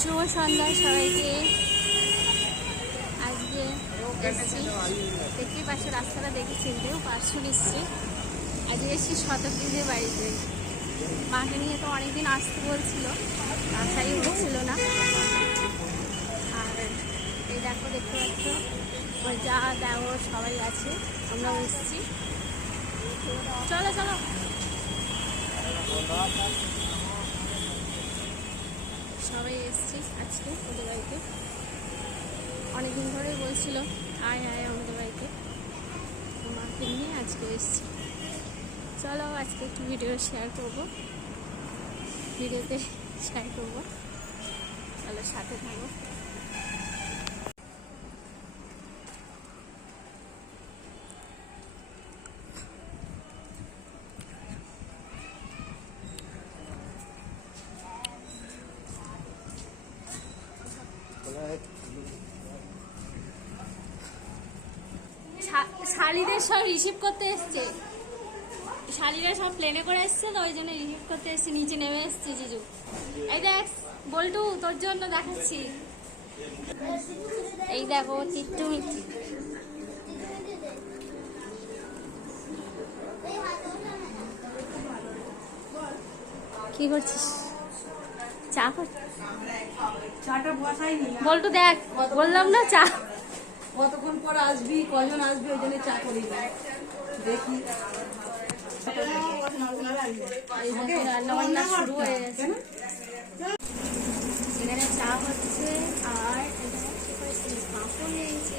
শুভ সন্ধ্যা সবাইকে। আজকে এসছি, দেখতেই পাশে রাস্তাটা দেখে চিনতেও পারছো নিশ্চয়ই। আজকে এসছি শতাব্দীদের বাড়িতে। মাকে নিয়ে তো অনেকদিন আসতে বলছিল, আশাই হচ্ছিল না। আর এই দেখো, দেখতে পাচ্ছ ওই যা দেওয়ার সবাই আছে, আমরাও এসছি। চলো চলো, সবাই এসছি আজকে ওদের বাড়িতে। অনেকদিন ধরেই বলছিল আয় আয় আমাদের বাড়িতে, মাকে নিয়ে আজকে এসছি। চলো আজকে একটু ভিডিও শেয়ার করবো, ভিডিওতে শেয়ার করবো, চলো সাথে থাকো। শালিদের সব রিসিভ করতে এসছে, শালিরা সব প্লেনে করে এসছে তো ওই জন্য রিসিভ করতে এসছে। নিচে নেমে এসছে জিজু। এই দেখ বল্টু, তোর জন্য দেখাচ্ছি। এই দেখো টিট্টু মিট্টু। কি করছিস? চা করছিস? চাটা বসাইনি। বল্টু দেখ, বললাম না চা। কতক্ষণ পর আসবি, কজন আসবি, ওই জন্য চা করি না। দেখি রান্না বান্না শুরু হয়ে গেছে। এখানে চা হচ্ছে আর পাঁপড় নিয়েছে।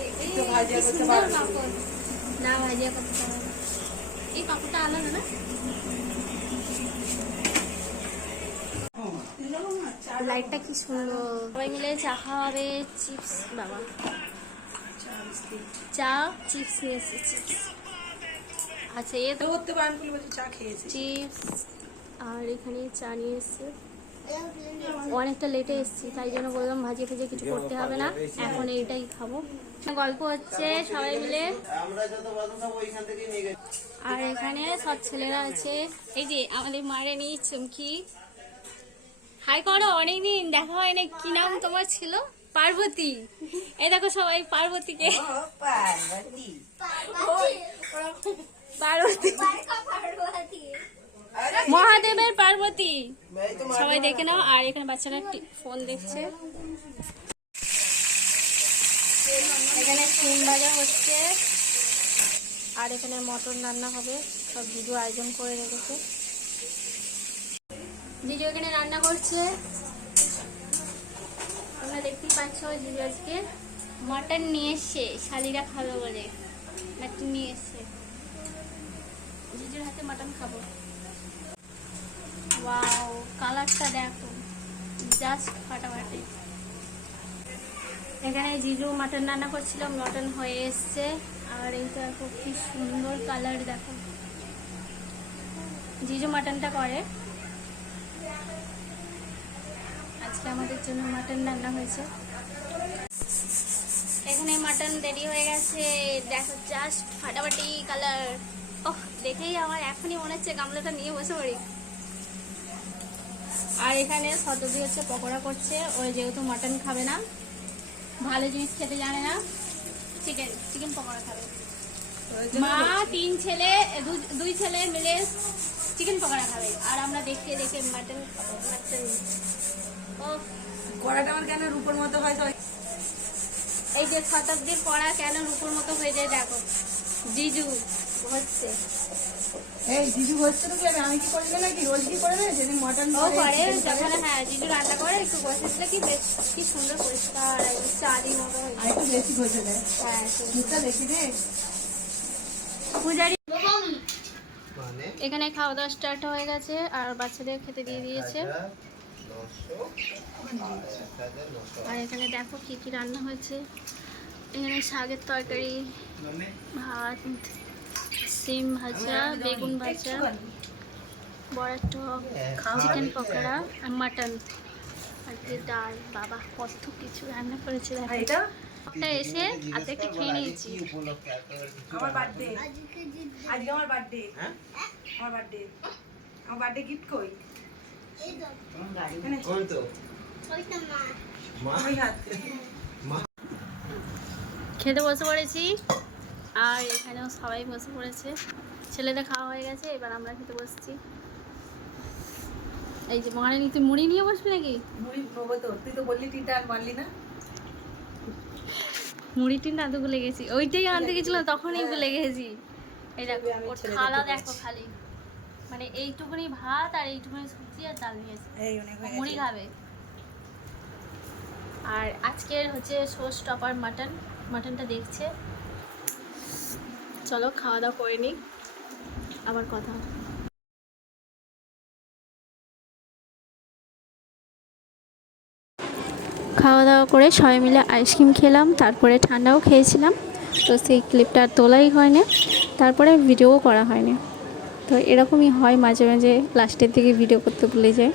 না ভাজিয়া করতে হবে না, এই পাঁপড়টা আলাদা না। লাইটটা কি সুন্দর, সবাই মিলে চা খাওয়াবে। চিপস, বাবা চা চিপস নিয়ে এসেছে, চিপস। আচ্ছা এ তো চা খেয়েছি, চিপস। আর এখানে চা নিয়ে এসছে। অনেকটা লেটে এসছি, তাই জন্য বললাম ভাজিয়ে ভেজে কিছু করতে হবে না, এখন এইটাই খাবো। গল্প হচ্ছে সবাই মিলে। আর এখানে সব ছেলেরা আছে। এই যে আমাদের মারেনি চুমকি, হাই করো, অনেকদিন দেখা হয় না। কি নাম তোমার ছিল? পার্বতী। এই দেখো সবাই পার্বতীকে, পার্বতী মহাদেবের পার্বতী সবাই দেখে নাও। আর এখানে বাচ্চারা ফোন দেখছে। এখানে সিম ভাজা হচ্ছে আর এখানে মটন রান্না হবে, সব জিজু আয়োজন করে রেখেছে। জিজু এখানে রান্না করছে, তোমরা দেখতেই পাচ্ছ। জিজু আজকে মটন নিয়ে এসছে, শালিরা খাবে বলে মটন নিয়ে এসছে। জিজুর হাতে মটন খাবো। ওয়াও, কালারটা দেখো, জাস্ট ফাটাফাটি। এখানে জিজু মটন রান্না করছিল, মটন হয়ে এসছে। আর এই দেখো কি সুন্দর কালার, দেখো জিজু মটনটা করে। আজকে আমাদের জন্য মটন রান্না হয়েছে। এখানে মটন রেডি হয়ে গেছে, দেখো জাস্ট ফাটাফাটি কালার। ওহ, দেখেই আমার এখনই মনে হচ্ছে গামলাটা নিয়ে বসে পড়ি। আর এখানে শতাব্দী হচ্ছে পকোড়া করছে, ওই যেহেতু মটন খাবে না, ভালো জিনিস খেতে জানে না, চিকেন পকোড়া খাবে। মা দুই ছেলে মিলে চিকেন পকোড়া খাবে, আর আমরা দেখে দেখে মটন খাবো। মটন কড়াটা আমার কেন রূপোর মতো হয়? এই যে শতাব্দীর পড়া কেন রূপোর মতো হয়ে যায়, দেখো জিজু হচ্ছে। এই জিজু হচ্ছে তো, আমি কি করবে নাকি? রোজ কি করবে? যেদিন মটন ও করে যখন, হ্যাঁ জিজু রান্না করে একটু বসেছিল কি বেশ, কি সুন্দর পরিষ্কার চাঁদি মতো হয়েছে। আর একটু বেশি বসে দেয়। হ্যাঁ মুখটা দেখি রে। পূজারি এখানে খাওয়া দাওয়া স্টার্ট হয়ে গেছে আর বাচ্চাদের খেতে দিয়ে দিয়েছে। আর এখানে দেখো কি কি রান্না হয়েছে। এখানে শাকের তরকারি, ভাত, সিম ভাজা, বেগুন ভাজা, বড়ার টক, চিকেন পকোড়া আর মাটন আর কি ডাল। বাবা কত কিছু রান্না করেছে দেখো। একটা এসে হাতে একটা খেয়ে নিয়েছি। আমার বার্থডে, আজকে আমার বার্থডে। আমার বার্থডে গিফট কই? এই তো কোন তো খেতে বসে পড়েছি, আর এখানেও সবাই বসে পড়েছে। ছেলেদের খাওয়া হয়ে গেছে, এবার আমরা খেতে বসছি। এই যে মহারানী, তুই মুড়ি নিয়ে বসবি নাকি? মুড়ি নেবো তো, তুই তো বললি 3টা আর মারলি না। মুড়ি টিন আদৌ ভুলে গেছি, ওইটাই আনতে গেছিলাম তখনই ভুলে গেছি। এই দেখো আমি ওর ছেলেদের থালা তো দেখো বলছি। খালি, মানে এইটুকুনি ভাত আর এইটুকুনি সবজি আর ডাল নিয়েছে। এই অনেক হয়ে মুড়ি গেছে। খাবে। আর আজকের হচ্ছে শো স্টপার মাটনটা দেখছে। চলো খাওয়া দাওয়া করে নিই, আবার কথা হবে। খাওয়া দাওয়া করে সবাই মিলে আইসক্রিম খেলাম, তারপরে ঠান্ডাও খেয়েছিলাম। তো সেই ক্লিপটা আর তোলাই হয়নি, তারপরে ভিডিওও করা হয়নি। তো এরকমই হয় মাঝে মাঝে, লাস্টের দিকে ভিডিও করতে ভুলে যাই।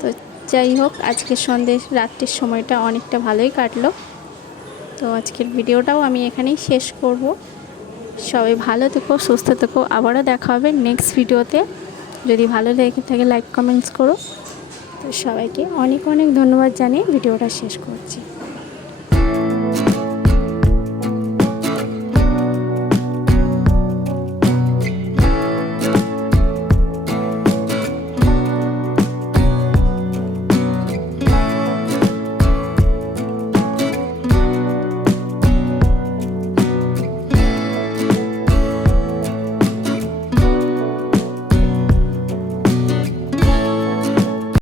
তো যাই হোক, আজকের রাত্রির সময়টা অনেকটা ভালোই কাটলো। তো আজকের ভিডিওটাও আমি এখানেই শেষ করব। সবাই ভালো থেকো, সুস্থ থেকো, আবারও দেখা হবে নেক্সট ভিডিওতে। যদি ভালো লেগে থাকে লাইক কমেন্টস করো। তো সবাইকে অনেক অনেক ধন্যবাদ জানিয়ে ভিডিওটা শেষ করছি।